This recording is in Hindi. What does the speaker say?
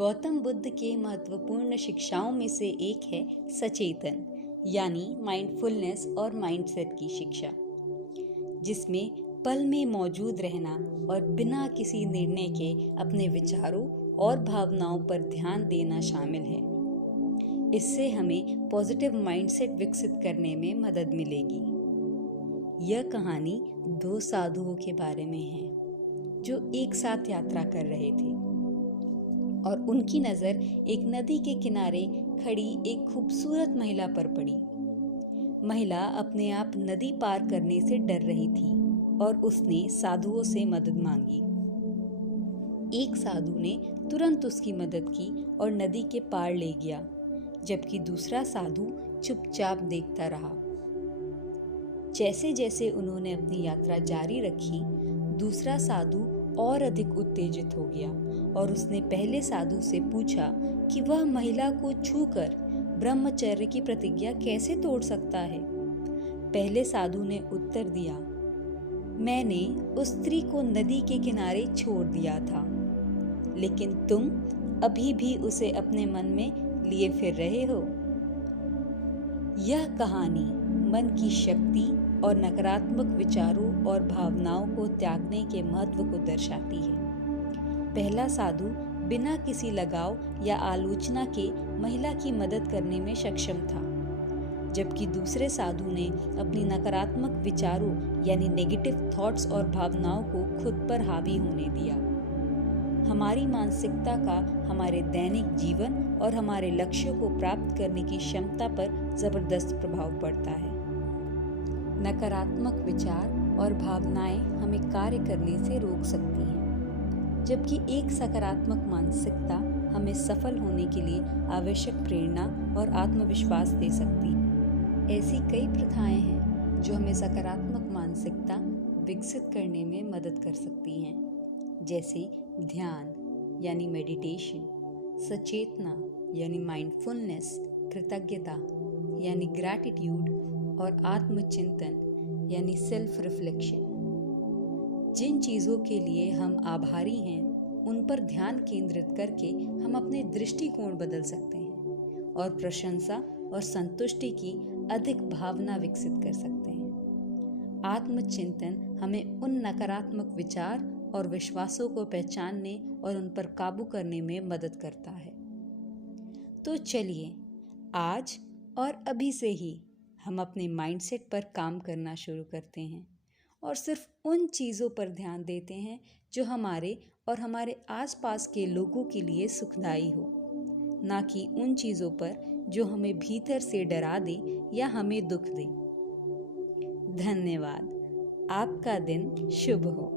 गौतम बुद्ध के महत्वपूर्ण शिक्षाओं में से एक है सचेतन यानी माइंडफुलनेस और माइंडसेट की शिक्षा, जिसमें पल में मौजूद रहना और बिना किसी निर्णय के अपने विचारों और भावनाओं पर ध्यान देना शामिल है। इससे हमें पॉजिटिव माइंडसेट विकसित करने में मदद मिलेगी। यह कहानी दो साधुओं के बारे में है जो एक साथ यात्रा कर रहे थे और उनकी नज़र एक नदी के किनारे खड़ी एक खूबसूरत महिला पर पड़ी। महिला अपने आप नदी पार करने से डर रही थी और उसने साधुओं से मदद मांगी। एक साधु ने तुरंत उसकी मदद की और नदी के पार ले गया, जबकि दूसरा साधु चुपचाप देखता रहा। जैसे जैसे उन्होंने अपनी यात्रा जारी रखी, दूसरा साधु और अधिक उत्तेजित हो गया और उसने पहले साधु से पूछा कि वह महिला को छूकर ब्रह्मचर्य की प्रतिज्ञा कैसे तोड़ सकता है। पहले साधु ने उत्तर दिया, मैंने उस स्त्री को नदी के किनारे छोड़ दिया था, लेकिन तुम अभी भी उसे अपने मन में लिए फिर रहे हो। यह कहानी मन की शक्ति और नकारात्मक विचारों और भावनाओं को त्यागने के महत्व को दर्शाती है। पहला साधु बिना किसी लगाव या आलोचना के महिला की मदद करने में सक्षम था, जबकि दूसरे साधु ने अपनी नकारात्मक विचारों यानी नेगेटिव थॉट्स और भावनाओं को खुद पर हावी होने दिया। हमारी मानसिकता का हमारे दैनिक जीवन और हमारे लक्ष्यों को प्राप्त करने की क्षमता पर जबरदस्त प्रभाव पड़ता है। नकारात्मक विचार और भावनाएं हमें कार्य करने से रोक सकती हैं, जबकि एक सकारात्मक मानसिकता हमें सफल होने के लिए आवश्यक प्रेरणा और आत्मविश्वास दे सकती है। ऐसी कई प्रथाएं हैं जो हमें सकारात्मक मानसिकता विकसित करने में मदद कर सकती हैं, जैसे ध्यान यानी मेडिटेशन, सचेतना यानी माइंडफुलनेस, कृतज्ञता यानी ग्रैटिट्यूड और आत्मचिंतन यानी सेल्फ रिफ्लेक्शन। जिन चीज़ों के लिए हम आभारी हैं, उन पर ध्यान केंद्रित करके हम अपने दृष्टिकोण बदल सकते हैं और प्रशंसा और संतुष्टि की अधिक भावना विकसित कर सकते हैं। आत्मचिंतन हमें उन नकारात्मक विचार और विश्वासों को पहचानने और उन पर काबू करने में मदद करता है। तो चलिए आज और अभी से ही हम अपने माइंडसेट पर काम करना शुरू करते हैं और सिर्फ उन चीज़ों पर ध्यान देते हैं जो हमारे और हमारे आसपास के लोगों के लिए सुखदायी हो, ना कि उन चीज़ों पर जो हमें भीतर से डरा दे या हमें दुख दे। धन्यवाद। आपका दिन शुभ हो।